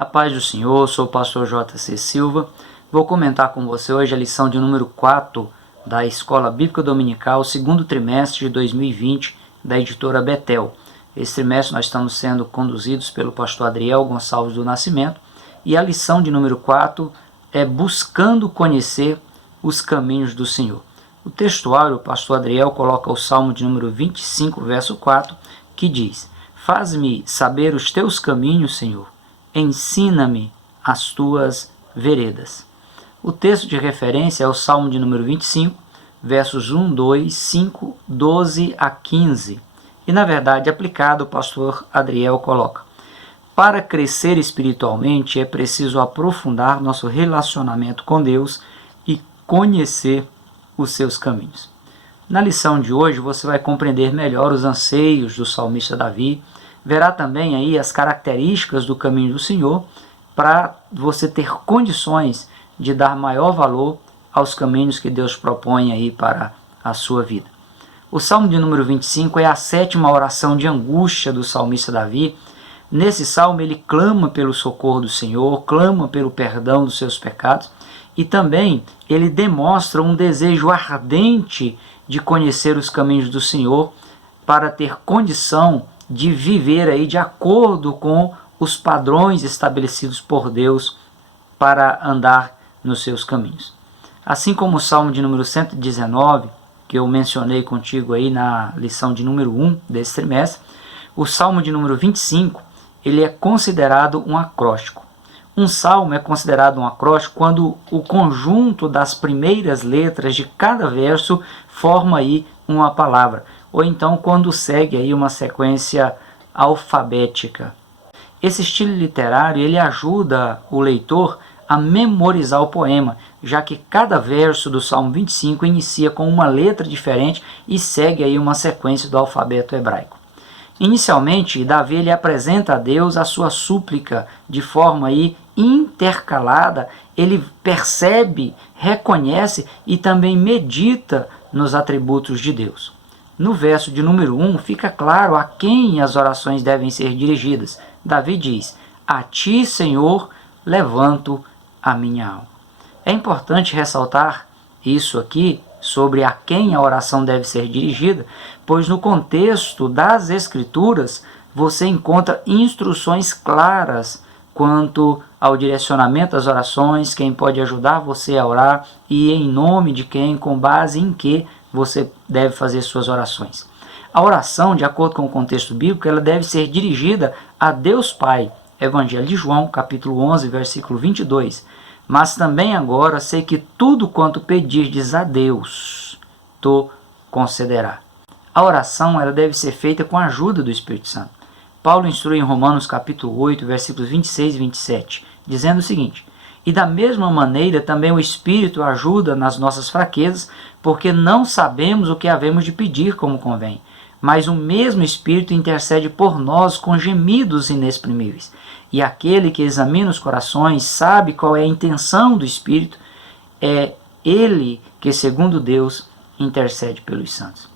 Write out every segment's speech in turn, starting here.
A paz do Senhor, sou o pastor J.C. Silva. Vou comentar com você hoje a lição de número 4 da Escola Bíblica Dominical, segundo trimestre de 2020, da editora Betel. Esse trimestre nós estamos sendo conduzidos pelo pastor Adriel Gonçalves do Nascimento, e a lição de número 4 é Buscando Conhecer os Caminhos do Senhor. O textuário, o pastor Adriel coloca o Salmo de número 25, verso 4, que diz: Faz-me saber os teus caminhos, Senhor, ensina-me as tuas veredas. O texto de referência é o Salmo de número 25, versos 1, 2, 5, 12 a 15. E na verdade, aplicado, o pastor Adriel coloca: para crescer espiritualmente é preciso aprofundar nosso relacionamento com Deus e conhecer os seus caminhos. Na lição de hoje você vai compreender melhor os anseios do salmista Davi, verá também aí as características do caminho do Senhor, para você ter condições de dar maior valor aos caminhos que Deus propõe aí para a sua vida. O Salmo de número 25 é a 7ª oração de angústia do salmista Davi. Nesse salmo ele clama pelo socorro do Senhor, clama pelo perdão dos seus pecados, e também ele demonstra um desejo ardente de conhecer os caminhos do Senhor, para ter condição de viver aí de acordo com os padrões estabelecidos por Deus para andar nos seus caminhos. Assim como o Salmo de número 119, que eu mencionei contigo aí na lição de número 1 desse trimestre, o Salmo de número 25, ele é considerado um acróstico. Um salmo é considerado um acróstico quando o conjunto das primeiras letras de cada verso forma aí uma palavra, ou então quando segue aí uma sequência alfabética. Esse estilo literário ele ajuda o leitor a memorizar o poema, já que cada verso do Salmo 25 inicia com uma letra diferente e segue aí uma sequência do alfabeto hebraico. Inicialmente, Davi ele apresenta a Deus a sua súplica de forma aí intercalada. Ele percebe, reconhece e também medita nos atributos de Deus. No verso de número 1 fica claro a quem as orações devem ser dirigidas. Davi diz: A ti, Senhor, levanto a minha alma. É importante ressaltar isso aqui sobre a quem a oração deve ser dirigida, pois no contexto das Escrituras você encontra instruções claras quanto ao direcionamento das orações, quem pode ajudar você a orar e em nome de quem, com base em que você deve fazer suas orações. A oração, de acordo com o contexto bíblico, ela deve ser dirigida a Deus Pai. Evangelho de João, capítulo 11, versículo 22. Mas também agora sei que tudo quanto pedirdes a Deus, tu concederá. A oração ela deve ser feita com a ajuda do Espírito Santo. Paulo instrui em Romanos capítulo 8, versículos 26 e 27, dizendo o seguinte: E da mesma maneira também o Espírito ajuda nas nossas fraquezas, porque não sabemos o que havemos de pedir como convém. Mas o mesmo Espírito intercede por nós com gemidos inexprimíveis. E aquele que examina os corações sabe qual é a intenção do Espírito, é ele que, segundo Deus, intercede pelos santos.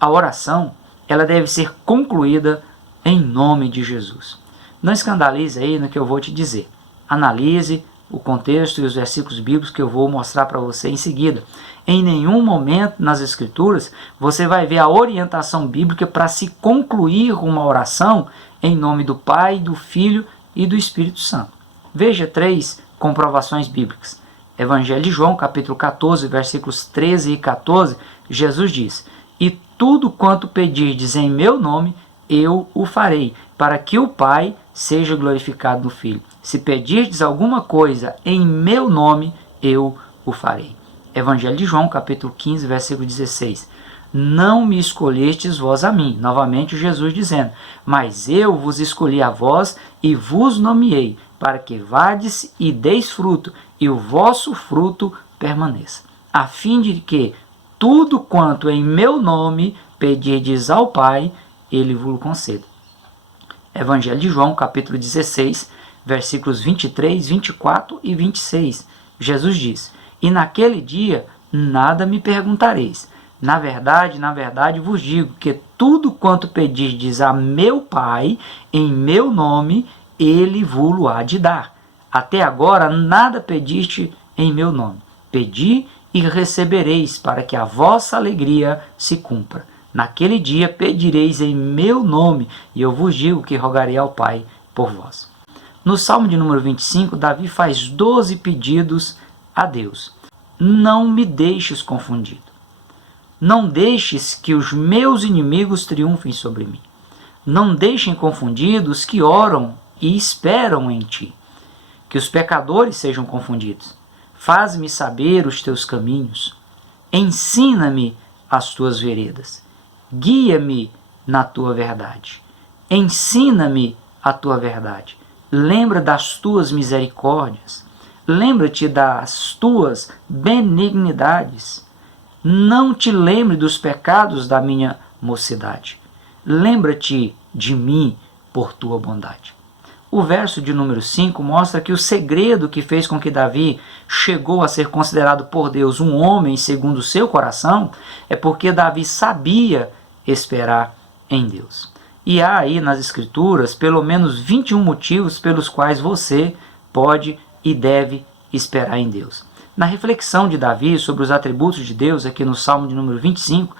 A oração ela deve ser concluída em nome de Jesus. Não escandalize aí no que eu vou te dizer. Analise o contexto e os versículos bíblicos que eu vou mostrar para você em seguida. Em nenhum momento nas Escrituras você vai ver a orientação bíblica para se concluir uma oração em nome do Pai, do Filho e do Espírito Santo. Veja 3 comprovações bíblicas. Evangelho de João, capítulo 14, versículos 13 e 14, Jesus diz: E tudo quanto pedirdes em meu nome, eu o farei, para que o Pai seja glorificado no Filho. Se pedirdes alguma coisa em meu nome, eu o farei. Evangelho de João, capítulo 15, versículo 16. Não me escolhestes vós a mim. Novamente Jesus dizendo: Mas eu vos escolhi a vós e vos nomeei, para que vades e deis fruto, e o vosso fruto permaneça, a fim de que tudo quanto em meu nome pedirdes ao Pai, ele vos conceda. Evangelho de João, capítulo 16, versículos 23, 24 e 26. Jesus diz: E naquele dia nada me perguntareis. Na verdade vos digo que tudo quanto pedirdes a meu Pai, em meu nome, ele vos há de dar. Até agora nada pediste em meu nome. Pedi e recebereis, para que a vossa alegria se cumpra. Naquele dia pedireis em meu nome, e eu vos digo que rogarei ao Pai por vós. No Salmo de número 25, Davi faz 12 pedidos a Deus. Não me deixes confundido. Não deixes que os meus inimigos triunfem sobre mim. Não deixem confundidos que oram e esperam em ti. Que os pecadores sejam confundidos. Faz-me saber os teus caminhos. Ensina-me as tuas veredas. Guia-me na tua verdade. Ensina-me a tua verdade. Lembra das tuas misericórdias. Lembra-te das tuas benignidades. Não te lembre dos pecados da minha mocidade. Lembra-te de mim por tua bondade. O verso de número 5 mostra que o segredo que fez com que Davi chegou a ser considerado por Deus um homem segundo o seu coração é porque Davi sabia esperar em Deus. E há aí nas Escrituras pelo menos 21 motivos pelos quais você pode e deve esperar em Deus. Na reflexão de Davi sobre os atributos de Deus, aqui no Salmo de número 25,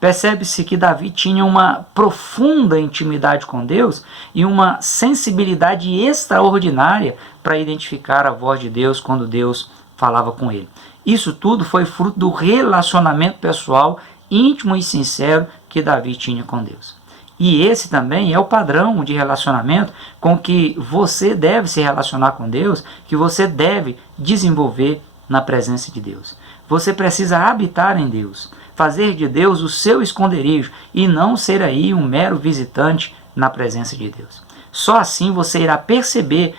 percebe-se que Davi tinha uma profunda intimidade com Deus e uma sensibilidade extraordinária para identificar a voz de Deus quando Deus falava com ele. Isso tudo foi fruto do relacionamento pessoal íntimo e sincero que Davi tinha com Deus. E esse também é o padrão de relacionamento com que você deve se relacionar com Deus, que você deve desenvolver na presença de Deus. Você precisa habitar em Deus, fazer de Deus o seu esconderijo e não ser aí um mero visitante na presença de Deus. Só assim você irá perceber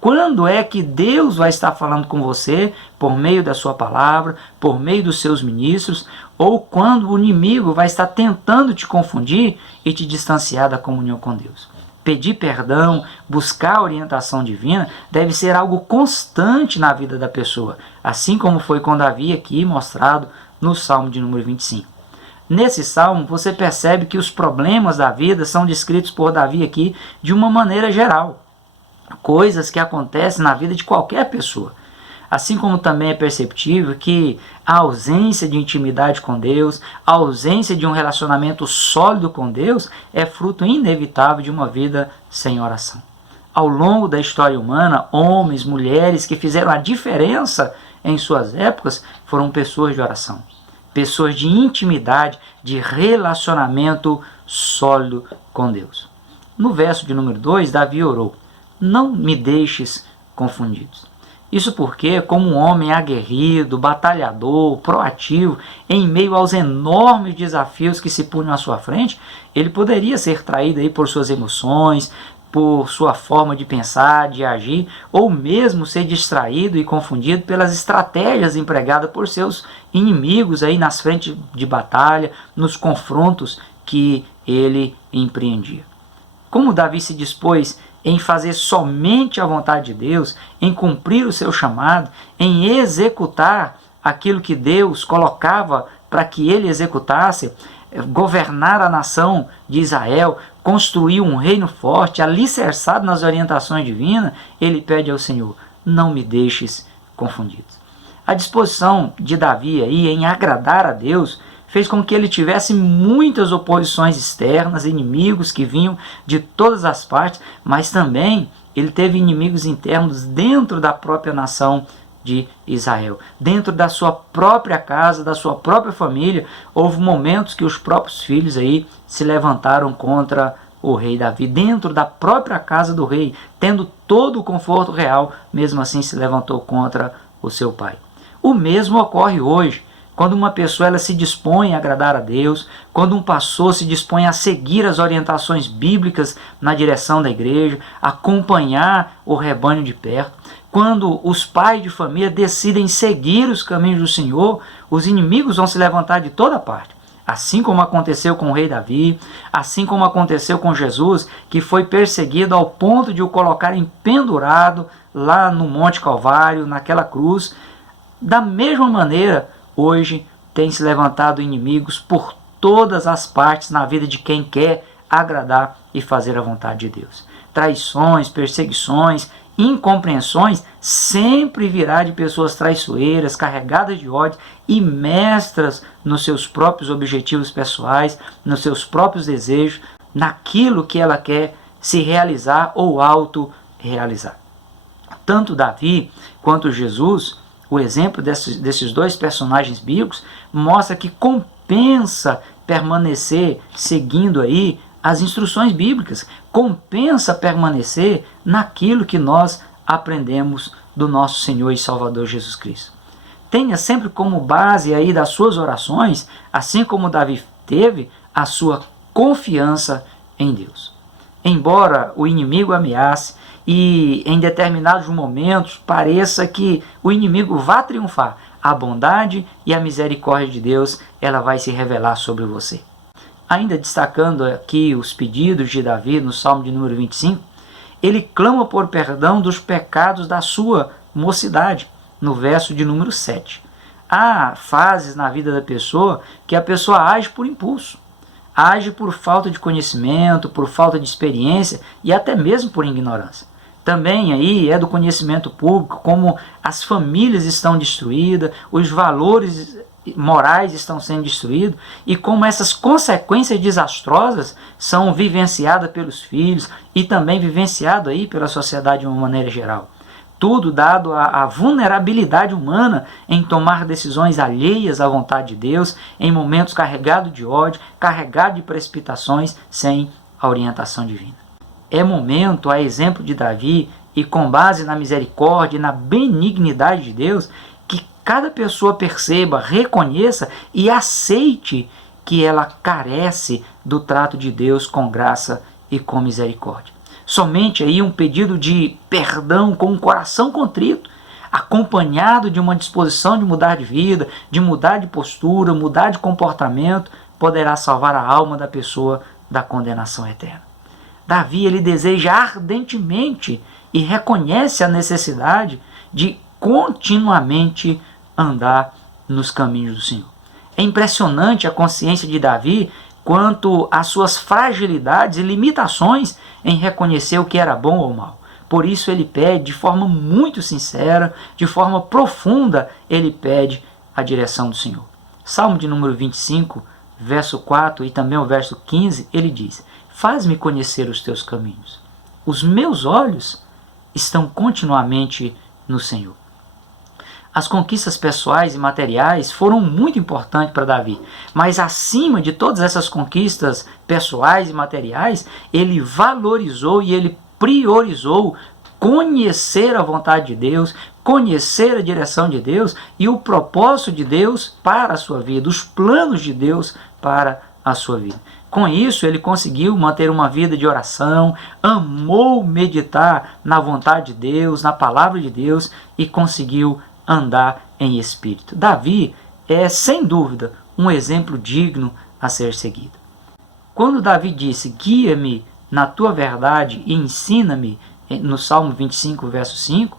quando é que Deus vai estar falando com você por meio da sua palavra, por meio dos seus ministros, ou quando o inimigo vai estar tentando te confundir e te distanciar da comunhão com Deus. Pedir perdão, buscar a orientação divina, deve ser algo constante na vida da pessoa, assim como foi com Davi aqui mostrado no Salmo de número 25. Nesse salmo você percebe que os problemas da vida são descritos por Davi aqui de uma maneira geral. Coisas que acontecem na vida de qualquer pessoa. Assim como também é perceptível que a ausência de intimidade com Deus, a ausência de um relacionamento sólido com Deus é fruto inevitável de uma vida sem oração. Ao longo da história humana, homens, mulheres que fizeram a diferença em suas épocas foram pessoas de oração. Pessoas de intimidade, de relacionamento sólido com Deus. No verso de número 2, Davi orou: não me deixes confundidos. Isso porque, como um homem aguerrido, batalhador, proativo, em meio aos enormes desafios que se punham à sua frente, ele poderia ser traído aí por suas emoções, por sua forma de pensar, de agir, ou mesmo ser distraído e confundido pelas estratégias empregadas por seus inimigos aí nas frentes de batalha, nos confrontos que ele empreendia. Como Davi se dispôs em fazer somente a vontade de Deus, em cumprir o seu chamado, em executar aquilo que Deus colocava para que ele executasse, governar a nação de Israel, construir um reino forte, alicerçado nas orientações divinas, ele pede ao Senhor: não me deixes confundido. A disposição de Davi aí em agradar a Deus fez com que ele tivesse muitas oposições externas, inimigos que vinham de todas as partes, mas também ele teve inimigos internos dentro da própria nação de Israel. Dentro da sua própria casa, da sua própria família, houve momentos que os próprios filhos aí se levantaram contra o rei Davi. Dentro da própria casa do rei, tendo todo o conforto real, mesmo assim se levantou contra o seu pai. O mesmo ocorre hoje. Quando uma pessoa ela se dispõe a agradar a Deus, quando um pastor se dispõe a seguir as orientações bíblicas na direção da igreja, acompanhar o rebanho de perto, quando os pais de família decidem seguir os caminhos do Senhor, os inimigos vão se levantar de toda parte. Assim como aconteceu com o rei Davi, assim como aconteceu com Jesus, que foi perseguido ao ponto de o colocarem pendurado lá no Monte Calvário, naquela cruz. Da mesma maneira, hoje tem se levantado inimigos por todas as partes na vida de quem quer agradar e fazer a vontade de Deus. traições, perseguições, incompreensões, sempre virá de pessoas traiçoeiras, carregadas de ódio e mestras nos seus próprios objetivos pessoais, nos seus próprios desejos, naquilo que ela quer se realizar ou auto-realizar. Tanto Davi quanto Jesus, o exemplo desses dois personagens bíblicos, mostra que compensa permanecer seguindo aí as instruções bíblicas, compensa permanecer naquilo que nós aprendemos do nosso Senhor e Salvador Jesus Cristo. Tenha sempre como base aí das suas orações, assim como Davi teve, a sua confiança em Deus. Embora o inimigo ameace e em determinados momentos pareça que o inimigo vá triunfar, a bondade e a misericórdia de Deus, ela vai se revelar sobre você. Ainda destacando aqui os pedidos de Davi no Salmo de número 25, ele clama por perdão dos pecados da sua mocidade, no verso de número 7. Há fases na vida da pessoa que a pessoa age por impulso, age por falta de conhecimento, por falta de experiência e até mesmo por ignorância. Também aí é do conhecimento público como as famílias estão destruídas, os valores morais estão sendo destruídos e como essas consequências desastrosas são vivenciadas pelos filhos e também vivenciadas aí pela sociedade de uma maneira geral. Tudo dado à vulnerabilidade humana em tomar decisões alheias à vontade de Deus, em momentos carregados de ódio, carregados de precipitações, sem a orientação divina. É momento, a exemplo de Davi, e com base na misericórdia e na benignidade de Deus, que cada pessoa perceba, reconheça e aceite que ela carece do trato de Deus com graça e com misericórdia. Somente aí um pedido de perdão com um coração contrito, acompanhado de uma disposição de mudar de vida, de mudar de postura, mudar de comportamento, poderá salvar a alma da pessoa da condenação eterna. Davi, ele deseja ardentemente e reconhece a necessidade de continuamente andar nos caminhos do Senhor. É impressionante a consciência de Davi quanto às suas fragilidades e limitações em reconhecer o que era bom ou mal. Por isso ele pede de forma muito sincera, de forma profunda, ele pede a direção do Senhor. Salmo de número 25, verso 4 e também o verso 15, ele diz: faz-me conhecer os teus caminhos. Os meus olhos estão continuamente no Senhor. As conquistas pessoais e materiais foram muito importantes para Davi, mas acima de todas essas conquistas pessoais e materiais, ele valorizou e ele priorizou conhecer a vontade de Deus, conhecer a direção de Deus e o propósito de Deus para a sua vida, os planos de Deus para a sua vida. Com isso, ele conseguiu manter uma vida de oração, amou meditar na vontade de Deus, na palavra de Deus e conseguiu andar em espírito. Davi é, sem dúvida, um exemplo digno a ser seguido. Quando Davi disse: guia-me na tua verdade e ensina-me, no Salmo 25, verso 5,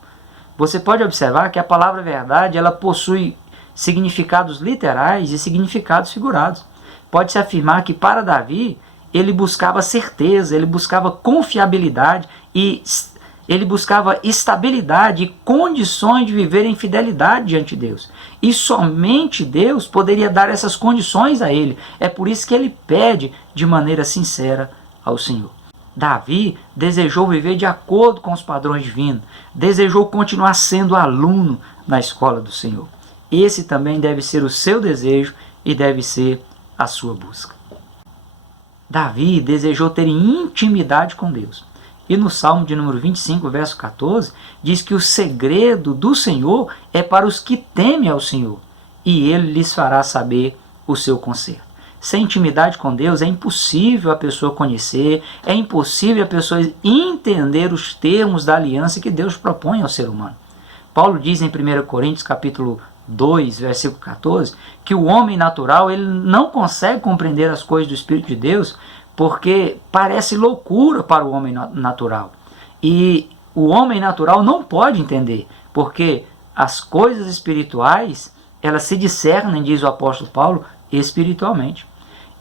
você pode observar que a palavra verdade ela possui significados literais e significados figurados. Pode-se afirmar que para Davi, ele buscava certeza, ele buscava confiabilidade e ele buscava estabilidade e condições de viver em fidelidade diante de Deus. E somente Deus poderia dar essas condições a ele. É por isso que ele pede de maneira sincera ao Senhor. Davi desejou viver de acordo com os padrões divinos. Desejou continuar sendo aluno na escola do Senhor. Esse também deve ser o seu desejo e deve ser a sua busca. Davi desejou ter intimidade com Deus. E no Salmo de número 25, verso 14, diz que o segredo do Senhor é para os que temem ao Senhor, e Ele lhes fará saber o seu conserto. Sem intimidade com Deus é impossível a pessoa conhecer, é impossível a pessoa entender os termos da aliança que Deus propõe ao ser humano. Paulo diz em 1 Coríntios capítulo 2, versículo 14, que o homem natural ele não consegue compreender as coisas do Espírito de Deus, porque parece loucura para o homem natural. E o homem natural não pode entender, porque as coisas espirituais, elas se discernem, diz o apóstolo Paulo, espiritualmente.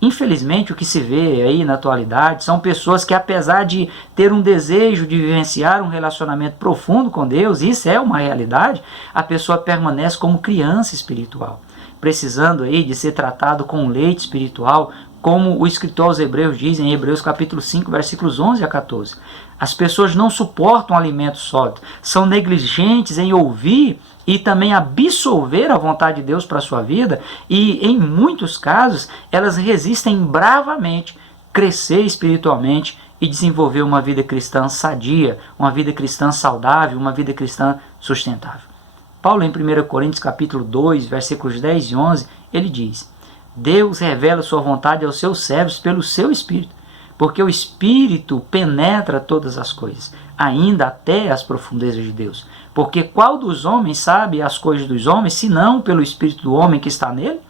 Infelizmente, o que se vê aí na atualidade são pessoas que, apesar de ter um desejo de vivenciar um relacionamento profundo com Deus, isso é uma realidade, a pessoa permanece como criança espiritual, precisando aí de ser tratado com leite espiritual, como o escritor aos Hebreus diz em Hebreus capítulo 5, versículos 11 a 14. As pessoas não suportam alimento sólido, são negligentes em ouvir e também absolver a vontade de Deus para a sua vida, e em muitos casos elas resistem bravamente crescer espiritualmente e desenvolver uma vida cristã sadia, uma vida cristã saudável, uma vida cristã sustentável. Paulo, em 1 Coríntios capítulo 2, versículos 10 e 11, ele diz: Deus revela sua vontade aos seus servos pelo seu Espírito, porque o Espírito penetra todas as coisas, ainda até as profundezas de Deus. Porque qual dos homens sabe as coisas dos homens, senão pelo Espírito do homem que está nele?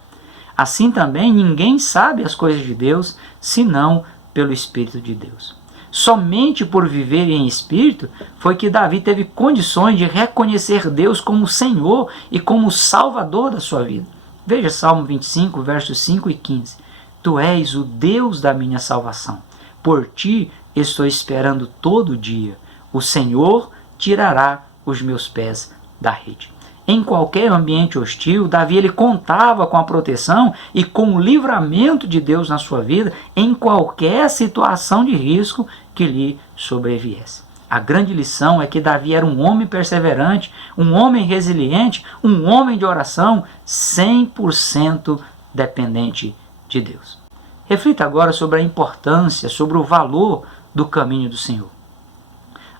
Assim também ninguém sabe as coisas de Deus, senão pelo Espírito de Deus. Somente por viver em Espírito foi que Davi teve condições de reconhecer Deus como Senhor e como Salvador da sua vida. Veja Salmo 25, versos 5 e 15. Tu és o Deus da minha salvação. Por ti estou esperando todo dia. O Senhor tirará os meus pés da rede. Em qualquer ambiente hostil, Davi ele contava com a proteção e com o livramento de Deus na sua vida em qualquer situação de risco que lhe sobreviesse. A grande lição é que Davi era um homem perseverante, um homem resiliente, um homem de oração 100% dependente de Deus. Reflita agora sobre a importância, sobre o valor do caminho do Senhor.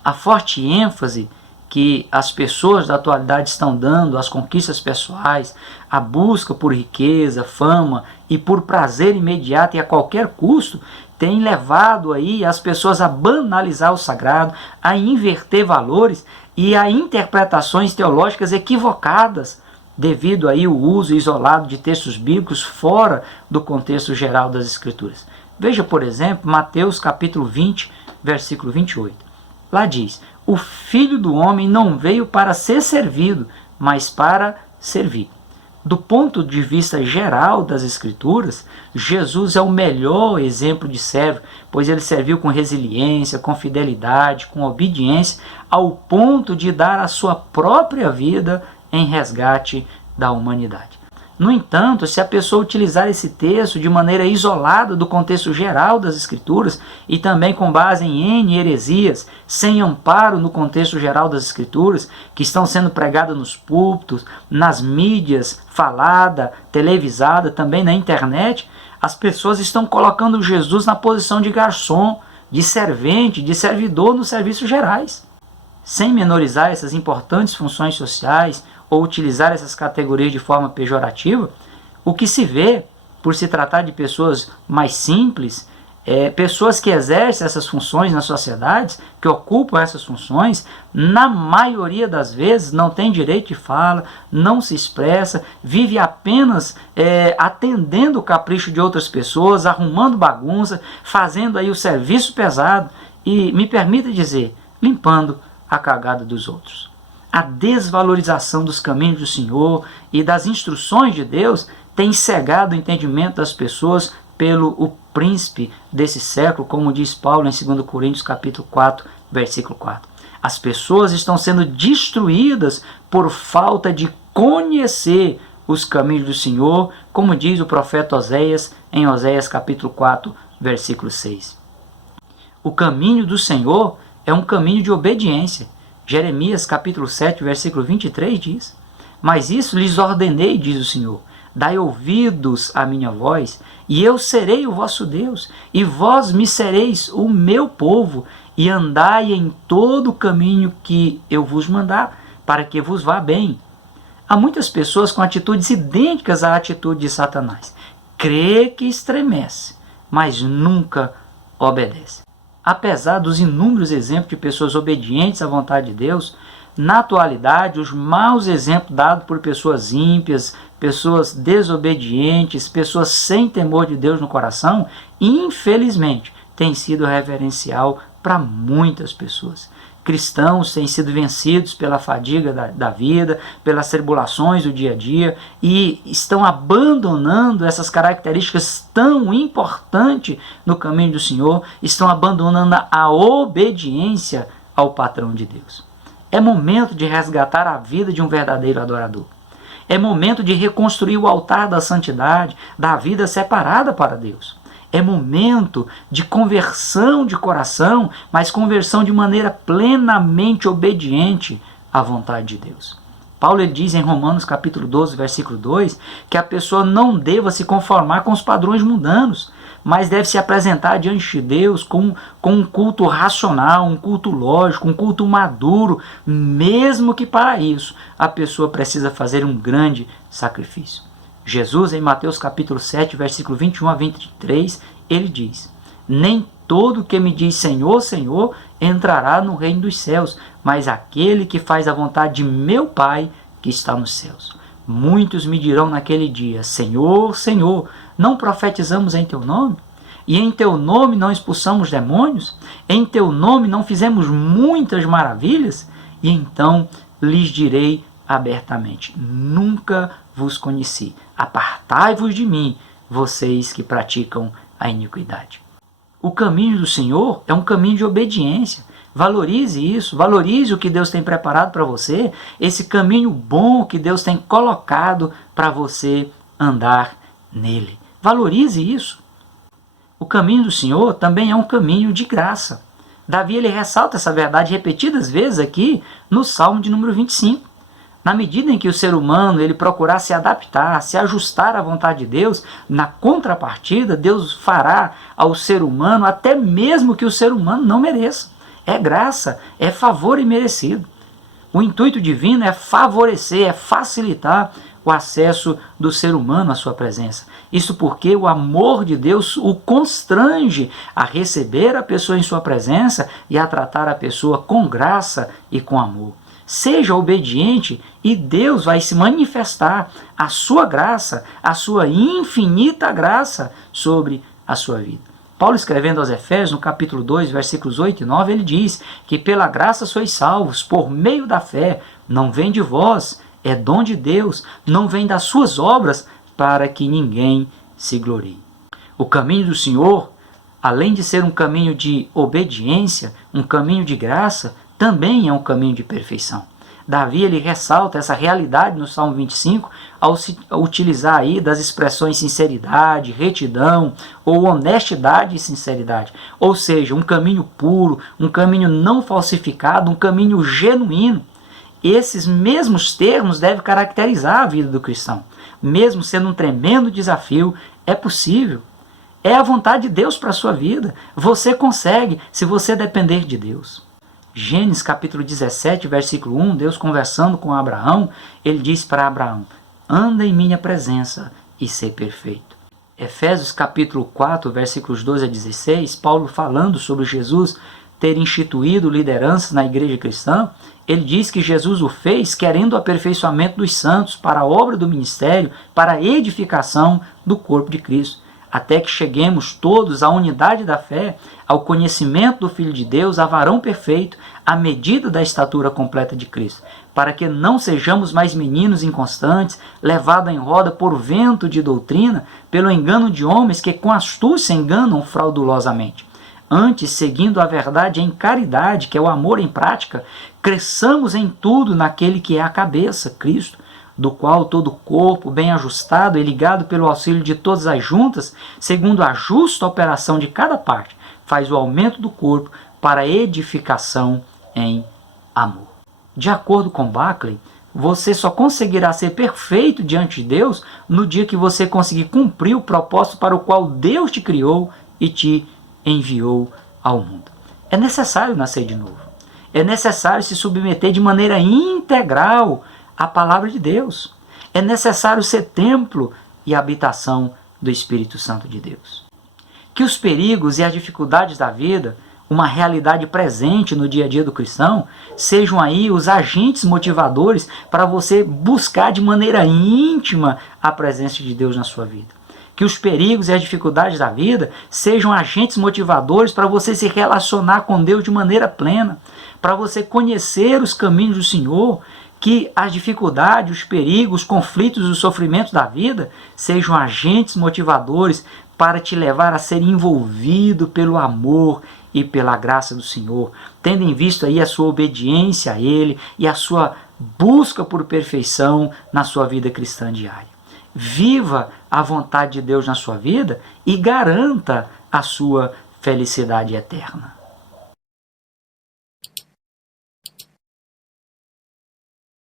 A forte ênfase que as pessoas da atualidade estão dando às conquistas pessoais, à busca por riqueza, fama e por prazer imediato e a qualquer custo, tem levado aí as pessoas a banalizar o sagrado, a inverter valores e a interpretações teológicas equivocadas, devido aí ao uso isolado de textos bíblicos fora do contexto geral das Escrituras. Veja, por exemplo, Mateus capítulo 20, versículo 28. Lá diz: o Filho do Homem não veio para ser servido, mas para servir. Do ponto de vista geral das Escrituras, Jesus é o melhor exemplo de servo, pois ele serviu com resiliência, com fidelidade, com obediência, ao ponto de dar a sua própria vida em resgate da humanidade. No entanto, se a pessoa utilizar esse texto de maneira isolada do contexto geral das Escrituras e também com base em N heresias, sem amparo no contexto geral das Escrituras, que estão sendo pregadas nos púlpitos, nas mídias, falada, televisada, também na internet, as pessoas estão colocando Jesus na posição de garçom, de servente, de servidor nos serviços gerais. Sem menorizar essas importantes funções sociais ou utilizar essas categorias de forma pejorativa, o que se vê, por se tratar de pessoas mais simples, pessoas que exercem essas funções nas sociedades, que ocupam essas funções, na maioria das vezes não tem direito de fala, não se expressa, vive apenas atendendo o capricho de outras pessoas, arrumando bagunça, fazendo aí o serviço pesado e, me permita dizer, limpando a cagada dos outros. A desvalorização dos caminhos do Senhor e das instruções de Deus tem cegado o entendimento das pessoas pelo o príncipe desse século, como diz Paulo em 2 Coríntios capítulo 4, versículo 4. As pessoas estão sendo destruídas por falta de conhecer os caminhos do Senhor, como diz o profeta Oséias em Oséias capítulo 4, versículo 6. O caminho do Senhor é um caminho de obediência. Jeremias capítulo 7, versículo 23 diz: mas isso lhes ordenei, diz o Senhor, dai ouvidos à minha voz, e eu serei o vosso Deus, e vós me sereis o meu povo, e andai em todo o caminho que eu vos mandar, para que vos vá bem. Há muitas pessoas com atitudes idênticas à atitude de Satanás. Crê que estremece, mas nunca obedece. Apesar dos inúmeros exemplos de pessoas obedientes à vontade de Deus, na atualidade, os maus exemplos dados por pessoas ímpias, pessoas desobedientes, pessoas sem temor de Deus no coração, infelizmente, tem sido referencial para muitas pessoas. cristãos têm sido vencidos pela fadiga da vida, pelas tribulações do dia a dia, e estão abandonando essas características tão importantes no caminho do Senhor, estão abandonando a obediência ao patrão de Deus. É momento de resgatar a vida de um verdadeiro adorador. É momento de reconstruir o altar da santidade, da vida separada para Deus. É momento de conversão de coração, mas conversão de maneira plenamente obediente à vontade de Deus. Paulo ele diz em Romanos capítulo 12, versículo 2, que a pessoa não deva se conformar com os padrões mundanos, mas deve se apresentar diante de Deus com um culto racional, um culto lógico, um culto maduro, mesmo que para isso a pessoa precisa fazer um grande sacrifício. Jesus, em Mateus capítulo 7, versículo 21 a 23, ele diz: nem todo que me diz Senhor, Senhor, entrará no reino dos céus, mas aquele que faz a vontade de meu Pai que está nos céus. Muitos me dirão naquele dia: Senhor, Senhor, não profetizamos em teu nome? E em teu nome não expulsamos demônios? Em teu nome não fizemos muitas maravilhas? E então lhes direi abertamente: nunca vos conheci. Apartai-vos de mim, vocês que praticam a iniquidade. O caminho do Senhor é um caminho de obediência. Valorize isso, valorize o que Deus tem preparado para você, esse caminho bom que Deus tem colocado para você andar nele. Valorize isso. O caminho do Senhor também é um caminho de graça. Davi ele ressalta essa verdade repetidas vezes aqui no Salmo de número 25. Na medida em que o ser humano ele procurar se adaptar, se ajustar à vontade de Deus, na contrapartida, Deus fará ao ser humano até mesmo que o ser humano não mereça. É graça, é favor imerecido. O intuito divino é favorecer, é facilitar o acesso do ser humano à sua presença. Isso porque o amor de Deus o constrange a receber a pessoa em sua presença e a tratar a pessoa com graça e com amor. Seja obediente e Deus vai se manifestar a sua graça, a sua infinita graça sobre a sua vida. Paulo, escrevendo aos Efésios, no capítulo 2, versículos 8 e 9, ele diz que pela graça sois salvos, por meio da fé, não vem de vós, é dom de Deus, não vem das suas obras, para que ninguém se glorie. O caminho do Senhor, além de ser um caminho de obediência, um caminho de graça, também é um caminho de perfeição. Davi ele ressalta essa realidade no Salmo 25 ao utilizar aí das expressões sinceridade, retidão ou honestidade e sinceridade. Ou seja, um caminho puro, um caminho não falsificado, um caminho genuíno. Esses mesmos termos devem caracterizar a vida do cristão. Mesmo sendo um tremendo desafio, é possível. É a vontade de Deus para a sua vida. Você consegue se você depender de Deus. Gênesis capítulo 17, versículo 1, Deus conversando com Abraão, ele diz para Abraão: anda em minha presença e ser perfeito. Efésios capítulo 4, versículos 12 a 16, Paulo falando sobre Jesus ter instituído lideranças na igreja cristã, ele diz que Jesus o fez querendo o aperfeiçoamento dos santos para a obra do ministério, para a edificação do corpo de Cristo, até que cheguemos todos à unidade da fé, ao conhecimento do Filho de Deus, a varão perfeito, à medida da estatura completa de Cristo, para que não sejamos mais meninos inconstantes, levados em roda por vento de doutrina, pelo engano de homens que com astúcia enganam fraudulosamente. Antes, seguindo a verdade em caridade, que é o amor em prática, cresçamos em tudo naquele que é a cabeça, Cristo, do qual todo o corpo, bem ajustado e ligado pelo auxílio de todas as juntas, segundo a justa operação de cada parte, faz o aumento do corpo para a edificação em amor. De acordo com Buckley, você só conseguirá ser perfeito diante de Deus no dia que você conseguir cumprir o propósito para o qual Deus te criou e te enviou ao mundo. É necessário nascer de novo. É necessário se submeter de maneira integral à palavra de Deus. É necessário ser templo e habitação do Espírito Santo de Deus. Que os perigos e as dificuldades da vida, uma realidade presente no dia a dia do cristão, sejam aí os agentes motivadores para você buscar de maneira íntima a presença de Deus na sua vida. Que os perigos e as dificuldades da vida sejam agentes motivadores para você se relacionar com Deus de maneira plena, para você conhecer os caminhos do Senhor. Que as dificuldades, os perigos, os conflitos, os sofrimentos da vida sejam agentes motivadores para te levar a ser envolvido pelo amor e pela graça do Senhor, tendo em vista aí a sua obediência a Ele e a sua busca por perfeição na sua vida cristã diária. Viva a vontade de Deus na sua vida e garanta a sua felicidade eterna.